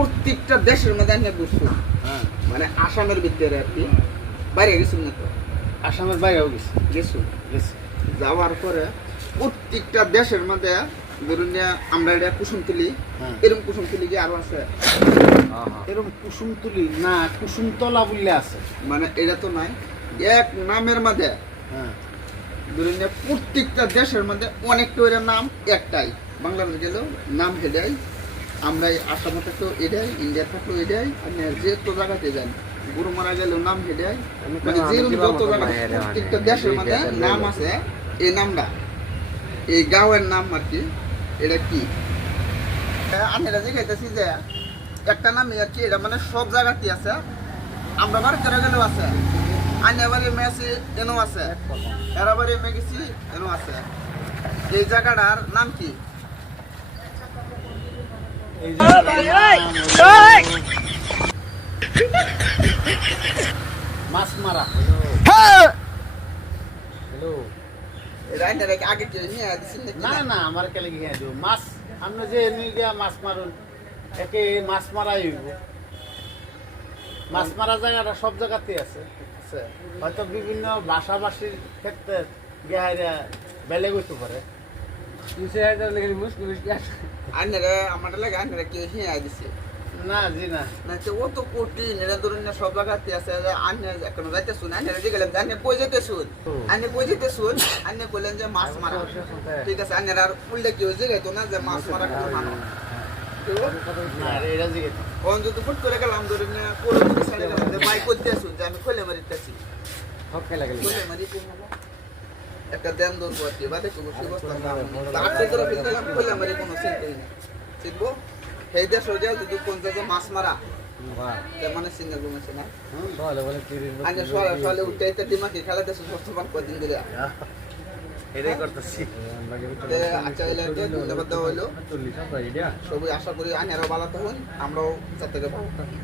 প্রত্যেকটা দেশের মধ্যে আনে ঘুরছো হ্যাঁ মানে আসামের ভিতরে আর কি বাইরে গেছো না তো আসামের বাইরেও গেছি গেছো গেছি যাওয়ার পরে প্রত্যেকটা দেশের মধ্যে ধরুন যে আমরা এটা কুসুমতলি হ্যাঁ এরকম কুসুমতলি কি আরো আছে এরকম কুসুমতুলি না কুসুমতলা বললে আছে মানে এটা তো নাই এক নামের মধ্যে হ্যাঁ ধরুন যে প্রত্যেকটা দেশের মধ্যে অনেক করে নাম একটাই বাংলাদেশ গেলেও নাম হেডাই আমরা আসামে থাকলেও এটাই ইন্ডিয়া থাকলেও এটাই মানে যে তো জায়গাতে যান গুরু মারা গেলেও নাম হেডাই মানে যেরকম যত জায়গা প্রত্যেকটা দেশের মধ্যে নাম আছে এই নামটা এই গাঁয়ের নাম আর কি এটা কি আমরা যে খাইতেছি যে একটা নামই আর কি এটা মানে সব জায়গাতে আছে আমরা বাড়িতে গেলেও আছে আইনে বাড়ি মেসি এনো আছে এরা বাড়ি মেগেছি এনো আছে এই জায়গাটার নাম কি এই মাছ মারা হ্যালো এটা আইনে আগে কেউ নিয়ে দিচ্ছেন না না আমার কেলে গিয়ে দেব মাছ আমরা যে এমনি গিয়া মাছ মারুন একে মাছ মারাই হইব মাছ মারা জায়গাটা সব জায়গাতেই আছে হয়তো বিভিন্ন ভাষাভাষীর ক্ষেত্রে গিয়া বেলেগ হইতে পারে আইনেরা আমার লাগে আইনেরা কেউ নিয়ে দিচ্ছে না জি না না তো ও তো কঠিন এটা ধরুন না সব জায়গাতে আছে আইনে এখন যাইতে শুন আইনেরা যে গেলাম আইনে কই যেতে শুন আইনে কই যেতে শুন আইনে বললেন যে মাছ মারা ঠিক আছে আইনেরা আর উল্লেখ কেউ যে গাইতো না যে মাছ মারা কেউ মানো না এটা জিগে কোন যদি ফুট করে গেলাম ধরুন না কোন দিকে সাইডে গেলাম যে বাইক করতে শুন যে আমি খোলে মারিতেছি খোলে মারি একটা দেন দোর করতে বাদে কোনো ব্যবস্থা না তাতে করে ফেললাম খোলে মারি কোনো চিন্তাই নেই শিখবো সেই দেশ হয়ে যায় যদি কোন জায়গায় মাছ মারা মানে সিঙ্গেল ঘুমেছে না আগে সকালে উঠে একটা ডিমাকে খেলাতে বর্তমান কদিন দিলে এটাই করতেছি আচ্ছা ধন্যবাদ দেওয়া হইলো সবই আশা করি আইনেরও ভালো থাকুন আমরাও যাতে ভালো থাকুন